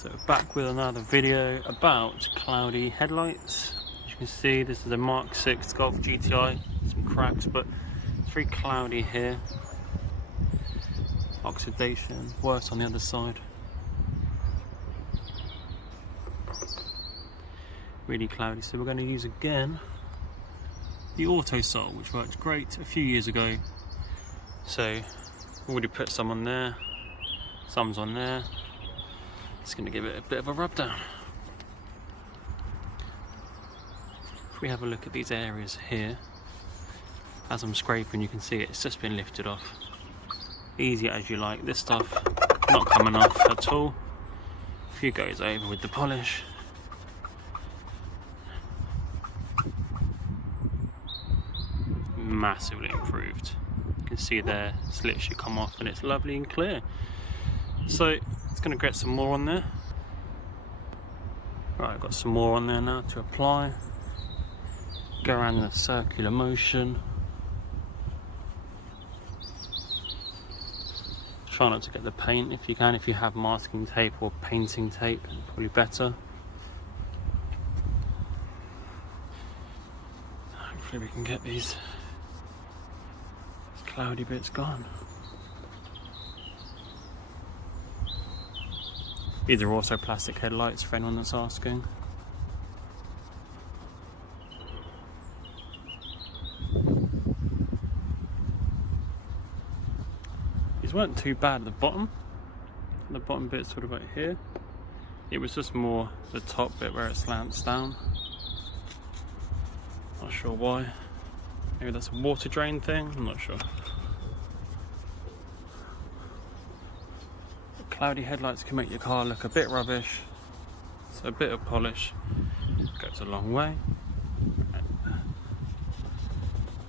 So back with another video about cloudy headlights. As you can see, this is a Mark 6 Golf GTI. Some cracks, but it's very cloudy here. Oxidation, worse on the other side. Really cloudy, so we're going to use again the Autosol, which worked great a few years ago. So already put some on there, some's on there. It's going to give it a bit of a rub down. If we have a look at these areas here, as I'm scraping you can see it's just been lifted off. Easy as you like. This stuff not coming off at all. A few goes over with the polish. Massively improved. You can see there it's literally come off and it's lovely and clear. So it's going to get some more on there. Right, I've got some more on there now to apply. Go around in a circular motion. Try not to get the paint if you can. If you have masking tape or painting tape, probably better. Hopefully we can get these cloudy bits gone. These are also plastic headlights for anyone that's asking. These weren't too bad at the bottom. The bottom bit sort of right here. It was just more the top bit where it slants down. Not sure why. Maybe that's a water drain thing, I'm not sure. Cloudy headlights can make your car look a bit rubbish, so a bit of polish goes a long way.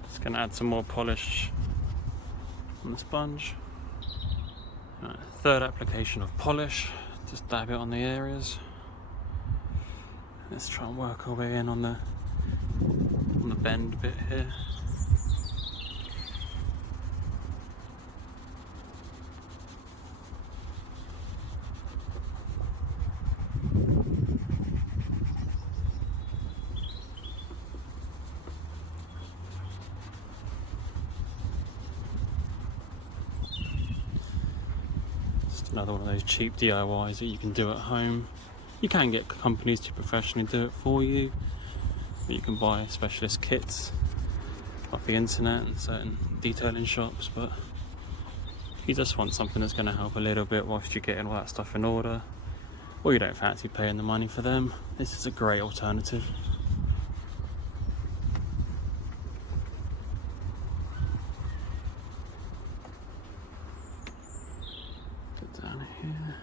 Just going to add some more polish on the sponge. Right, third application of polish, just dab it on the areas. Let's try and work our way in on the bend bit here. Another one of those cheap DIYs that you can do at home. You can get companies to professionally do it for you. You can buy specialist kits off the internet and certain detailing shops, but if you just want something that's going to help a little bit whilst you're getting all that stuff in order, or you don't fancy paying the money for them, this is a great alternative. Down here.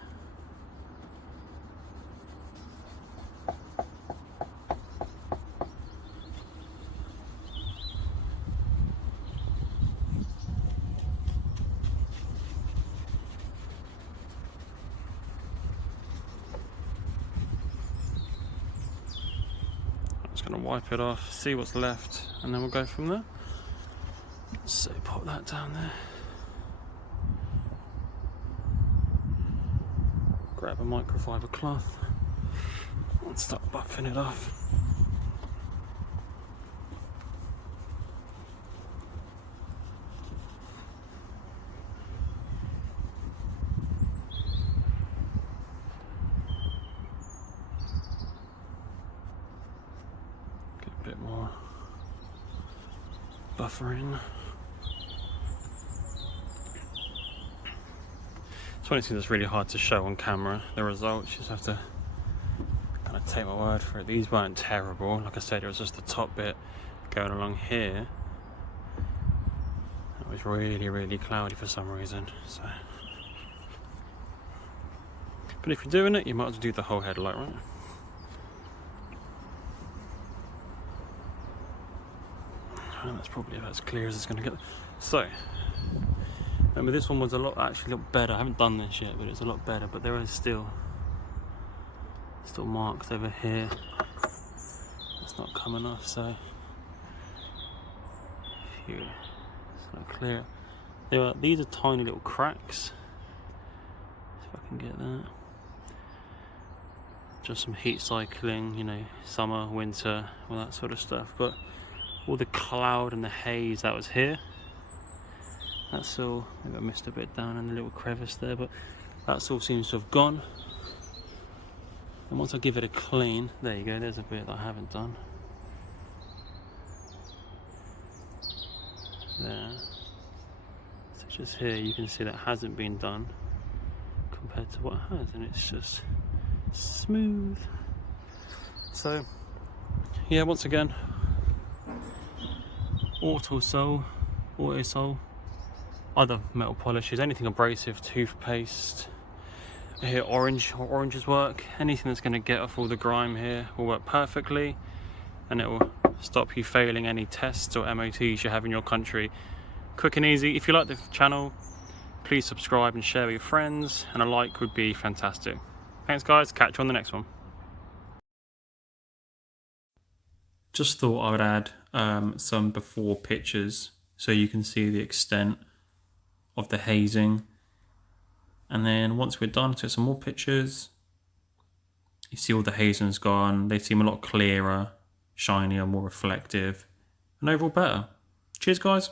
I'm just going to wipe it off, see what's left, and then we'll go from there. So pop that down there. Grab a microfiber cloth and start buffing it off. Get a bit more buffering. It's one of these things that's really hard to show on camera, the results. You just have to kind of take my word for it. These weren't terrible. Like I said, it was just the top bit going along here. It was really, really cloudy for some reason. So, but if you're doing it, you might as well do the whole headlight, right? And that's probably about as clear as it's going to get. So, remember this one was actually a lot better. I haven't done this yet, but it's a lot better. But there are still marks over here. It's not coming off, so here it's not clear. These are tiny little cracks. If I can get that. just some heat cycling, you know, summer, winter, all that sort of stuff. But all the cloud and the haze that was here, that's all. Maybe I missed a bit down in the little crevice there, but that's all seems to have gone. And once I give it a clean, there you go, there's a bit that I haven't done. There. So just here you can see that hasn't been done compared to what has, and it's just smooth. So yeah, once again, Autosol, other metal polishes, anything abrasive, toothpaste. Here oranges work. Anything that's going to get off all the grime here will work perfectly, and it will stop you failing any tests or MOTs you have in your country. Quick and easy. If you like the channel, please subscribe and share with your friends, and a like would be fantastic. Thanks guys, catch you on the next one. Just thought I would add some before pictures so you can see the extent of the hazing. And then once we're done, take some more pictures. You see all the hazing's gone. They seem a lot clearer, shinier, more reflective, and overall better. Cheers guys.